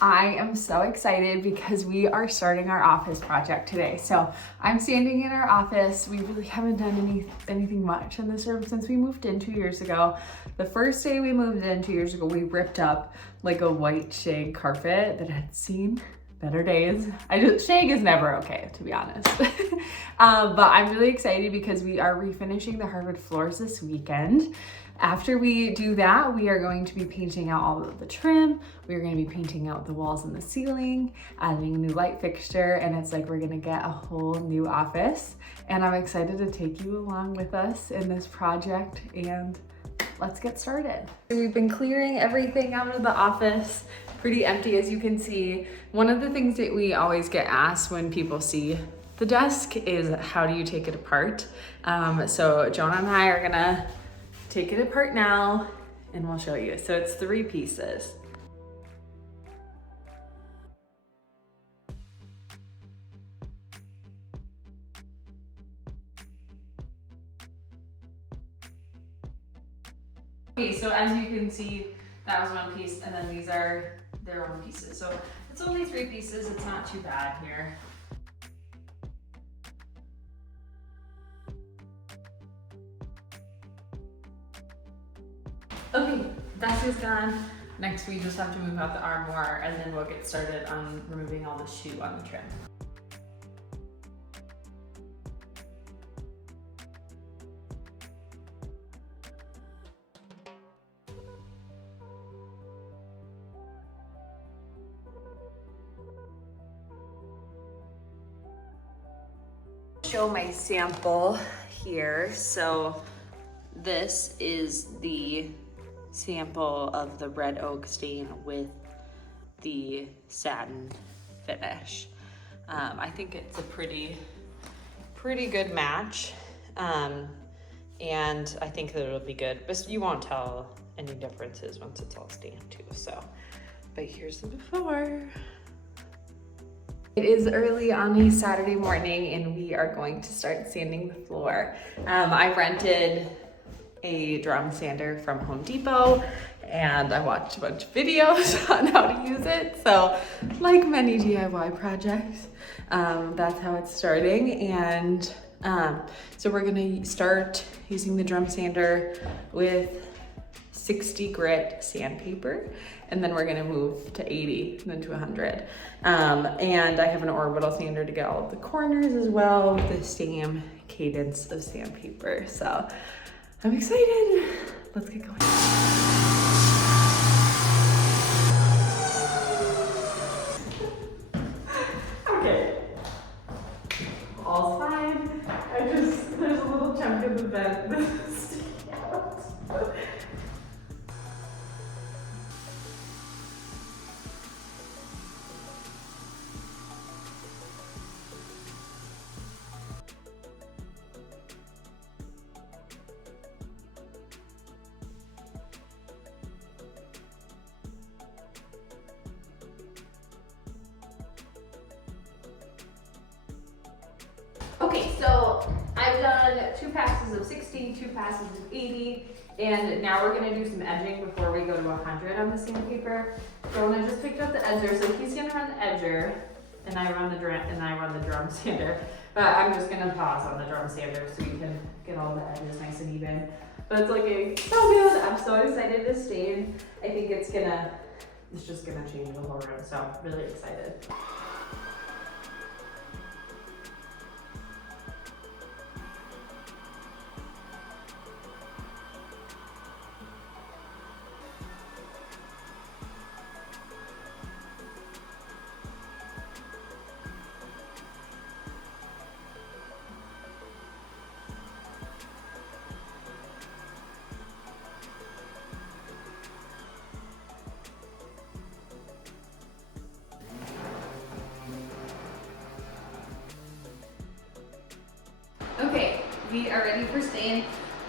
I am so excited because we are starting our office project today. So I'm standing in our office. We really haven't done anything much in this room since we moved in 2 years ago. The first day we moved in 2 years ago, we ripped up like a white shag carpet that had seen better days. Shag is never okay, to be honest. But I'm really excited because we are refinishing the hardwood floors this weekend. After we do that, we are going to be painting out all of the trim. We're going to be painting out the walls and the ceiling, adding a new light fixture, and it's like we're going to get a whole new office. And I'm excited to take you along with us in this project, and let's get started. We've been clearing everything out of the office. Pretty empty, as you can see. One of the things that we always get asked when people see the desk is, how do you take it apart? So Jonah and I are gonna take it apart now and we'll show you. So it's 3 pieces. Okay, so as you can see, that was 1 piece, and then these are their own pieces. So it's only 3 pieces, it's not too bad here. Okay, desk is gone. Next we just have to move out the armoire, and then we'll get started on removing all the shoe on the trim. Show my sample here. So this is the sample of the red oak stain with the satin finish. I think it's a pretty good match, and I think that it'll be good, but you won't tell any differences once it's all stained too. So, but here's the before. It is early on a Saturday morning and we are going to start sanding the floor. I rented a drum sander from Home Depot and I watched a bunch of videos on how to use it. So like many DIY projects, that's how it's starting. And so we're gonna start using the drum sander with 60 grit sandpaper, and then we're gonna move to 80, then to 100. And I have an orbital sander to get all of the corners as well with the same cadence of sandpaper. So I'm excited. Let's get going. Okay, all's fine. There's a little chunk of the bed that's sticking out. Okay, so I've done 2 passes of 60, 2 passes of 80, and now we're gonna do some edging before we go to 100 on the sandpaper. So I just picked up the edger, so he's gonna run the edger, and I run the drum sander. But I'm just gonna pause on the drum sander so you can get all the edges nice and even. But it's looking so good. I'm so excited to stain. I think it's just gonna change the whole room. So I'm really excited. Okay, we are ready for stain.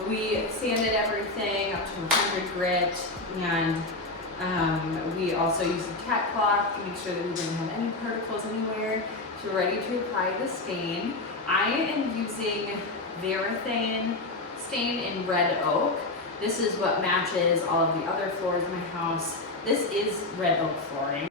We sanded everything up to 100 grit, and we also used a cat cloth to make sure that we didn't have any particles anywhere. So we're ready to apply the stain. I am using Behr stain in red oak. This is what matches all of the other floors in my house. This is red oak flooring.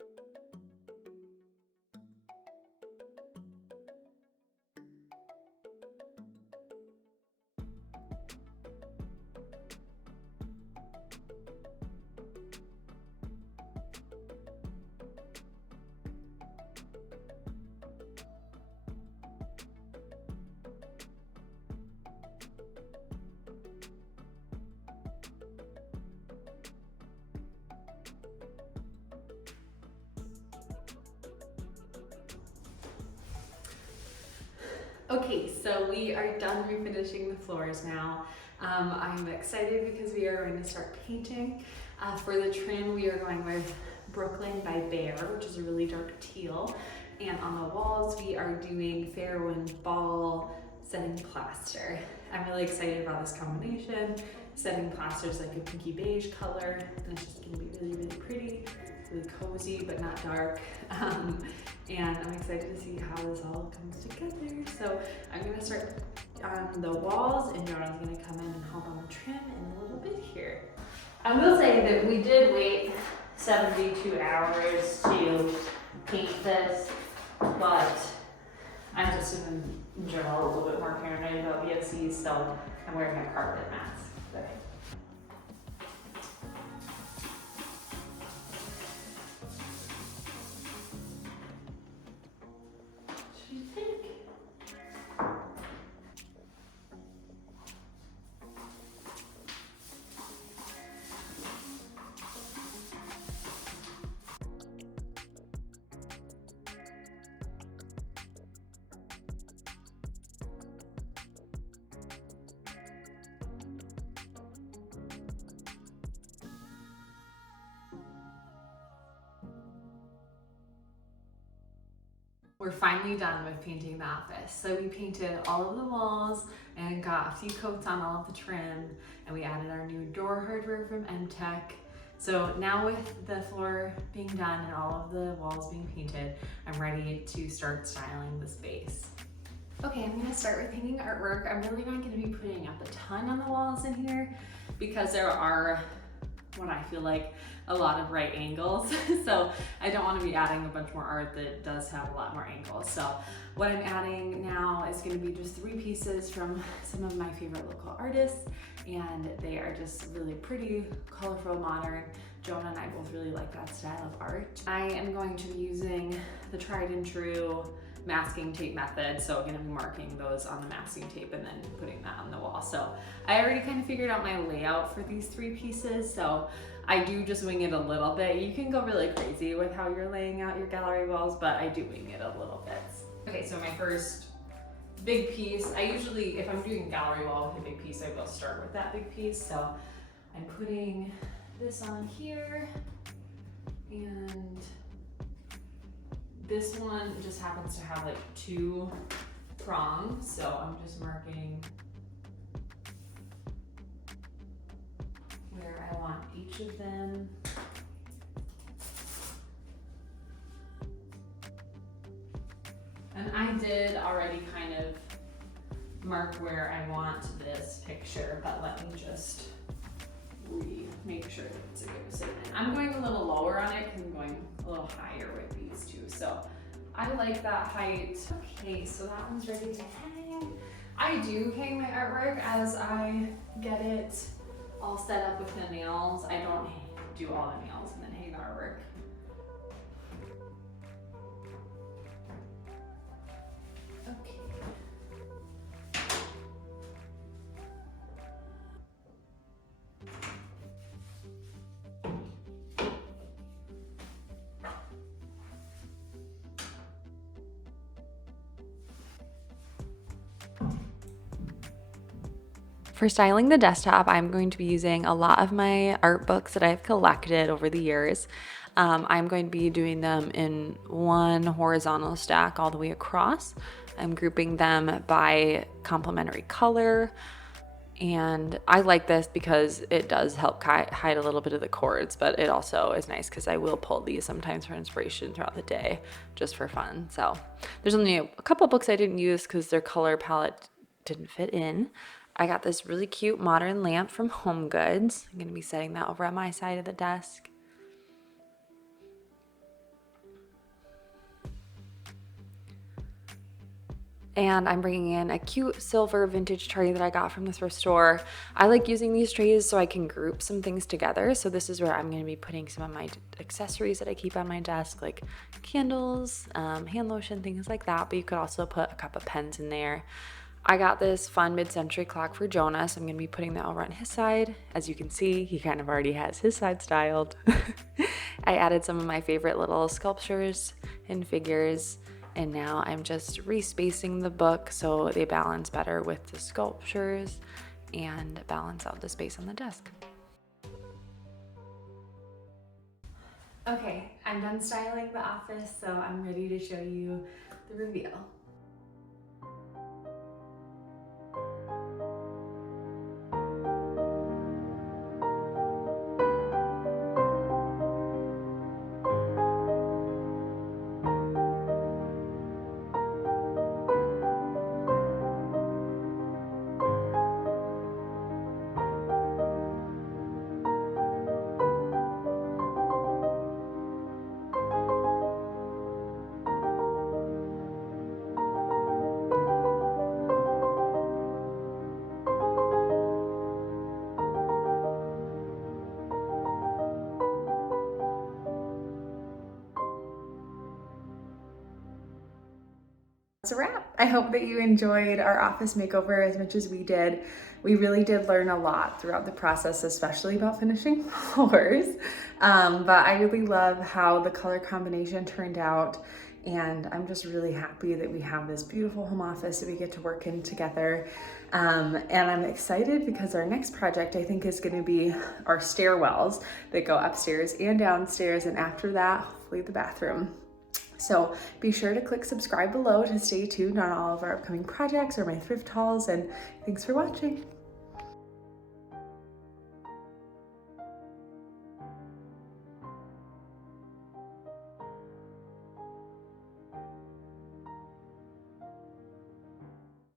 Okay, so we are done refinishing the floors now. I'm excited because we are going to start painting. For the trim, we are going with Brooklyn by Behr, which is a really dark teal. And on the walls, we are doing Farrow and Ball setting plaster. I'm really excited about this combination. Setting plaster is like a pinky beige color, and it's just gonna be really, really pretty, really cozy, but not dark. And I'm excited to see how this all comes together. So I'm gonna start on the walls, and Jonah's gonna come in and help on the trim in a little bit here. I will say that we did wait 72 hours to paint this, but I'm just in general a little bit more paranoid about VOCs, so I'm wearing my carpet mask today. What do you think? We're finally done with painting the office. So we painted all of the walls and got a few coats on all of the trim, and we added our new door hardware from M-Tech. So now with the floor being done and all of the walls being painted, I'm ready to start styling the space. Okay, I'm gonna start with painting artwork. I'm really not gonna be putting up a ton on the walls in here because there are what I feel like a lot of right angles. So I don't want to be adding a bunch more art that does have a lot more angles. So what I'm adding now is going to be just 3 pieces from some of my favorite local artists, and they are just really pretty, colorful, modern. Jonah and I both really like that style of art. I am going to be using the tried and true masking tape method, so I'm going to be marking those on the masking tape and then putting that on the wall. So I already kind of figured out my layout for these 3 pieces, so I do just wing it a little bit. You can go really crazy with how you're laying out your gallery walls, but I do wing it a little bit. Okay, so my first big piece, I usually, if I'm doing a gallery wall with a big piece, I will start with that big piece. So I'm putting this on here, and this one just happens to have like 2 prongs, so I'm just marking where I want each of them. And I did already kind of mark where I want this picture, but let me just make sure that it's a good placement. I'm going a little lower on it because I'm going a little higher with these 2. So I like that height. Okay, so that one's ready to hang. I do hang my artwork as I get it all set up with the nails. I don't do all the nails and then hang the artwork. Okay. For styling the desktop, I'm going to be using a lot of my art books that I've collected over the years. I'm going to be doing them in one horizontal stack all the way across. I'm grouping them by complementary color, and I like this because it does help hide a little bit of the cords, but it also is nice because I will pull these sometimes for inspiration throughout the day just for fun. So there's only a couple books I didn't use because their color palette didn't fit in. I got this really cute modern lamp from Home Goods. I'm going to be setting that over on my side of the desk. And I'm bringing in a cute silver vintage tray that I got from the thrift store. I like using these trays so I can group some things together. So this is where I'm going to be putting some of my accessories that I keep on my desk, like candles, hand lotion, things like that. But you could also put a couple of pens in there. I got this fun mid-century clock for Jonah, so I'm going to be putting that over on his side. As you can see, he kind of already has his side styled. I added some of my favorite little sculptures and figures and now I'm just respacing the book so they balance better with the sculptures and balance out the space on the desk. Okay, I'm done styling the office, so I'm ready to show you the reveal. That's a wrap. I hope that you enjoyed our office makeover as much as we did. We really did learn a lot throughout the process, especially about finishing floors. But I really love how the color combination turned out. And I'm just really happy that we have this beautiful home office that we get to work in together. And I'm excited because our next project, I think, is going to be our stairwells that go upstairs and downstairs. And after that, hopefully the bathroom. So be sure to click subscribe below to stay tuned on all of our upcoming projects or my thrift hauls, and thanks for watching.